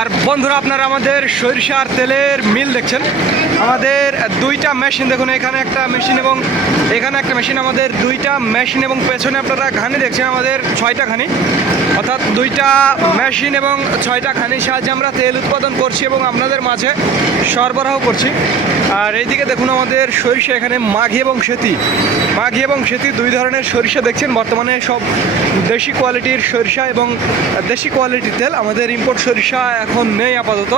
আর বন্ধুরা আপনারা আমাদের সরিষার তেলের মিল দেখছেন। আমাদের দুইটা মেশিন দেখুন, এখানে একটা মেশিন এবং এখানে একটা মেশিন, আমাদের দুইটা মেশিন এবং পেছনে আপনারা ঘানি দেখছেন আমাদের 6টা ঘানি, অর্থাৎ দুইটা মেশিন এবং 6টা ঘানির সাহায্যে আমরা তেল উৎপাদন করছি এবং আপনাদের মাঝে সরবরাহ করছি। আর এইদিকে দেখুন আমাদের সরিষা, এখানে মাঘি এবং সেতি দুই ধরনের সরিষা দেখছেন। বর্তমানে সব দেশি কোয়ালিটির সরিষা এবং দেশি কোয়ালিটির তেল, আমাদের ইম্পোর্ট সরিষা এখন নেই আপাতত।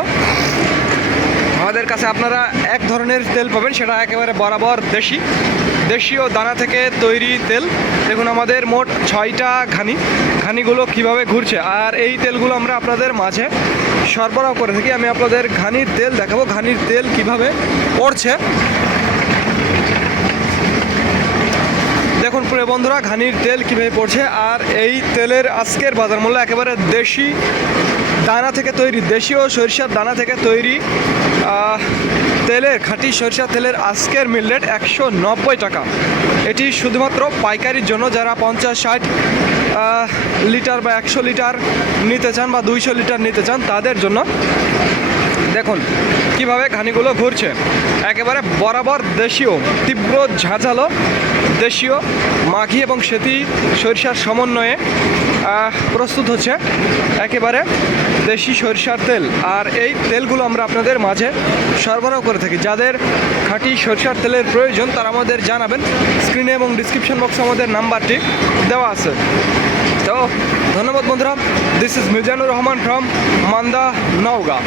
আমাদের কাছে আপনারা এক ধরনের তেল পাবেন, সেটা একেবারে বরাবর দেশীয় দানা থেকে তৈরি তেল। দেখুন আমাদের মোট 6টা ঘানিগুলো কিভাবে ঘুরছে, আর এই তেলগুলো আমরা আপনাদের মাঝে সরবরাহ করে থাকি। আমি আপনাদের ঘানির তেল দেখাবো, ঘানির তেল কিভাবে পড়ছে। দেখুন প্রিয় বন্ধুরা, ঘানির তেল কীভাবে পড়ছে। আর এই তেলের আজকের বাজার মূল্য একেবারে দেশি দানা থেকে তৈরি, দেশীয় সরিষার দানা থেকে তৈরি তেলের, খাঁটি সরিষার তেলের আজকের মিল রেট 190 টাকা। এটি শুধুমাত্র পাইকারির জন্য, যারা 50-60 লিটার বা 100 লিটার নিতে চান বা 200 লিটার নিতে চান তাদের জন্য। দেখুন কিভাবে ঘানিগুলো ঘুরছে, একেবারে বরাবর দেশীয় তীব্র ঝাঁঝালো দেশীয় মাঘি এবং সেতি সরিষার সমন্বয়ে প্রস্তুত হচ্ছে একেবারে দেশি সরিষার তেল। আর এই তেলগুলো আমরা আপনাদের মাঝে সরবরাহ করে থাকি। যাদের খাঁটি সরিষার তেলের প্রয়োজন তারা আমাদের জানাবেন, স্ক্রিনে এবং ডিসক্রিপশন বক্সে আমাদের নাম্বারটি দেওয়া আছে। তো ধন্যবাদ বন্ধুরা, this is Mizanur Rahman from Manda, Naogaon.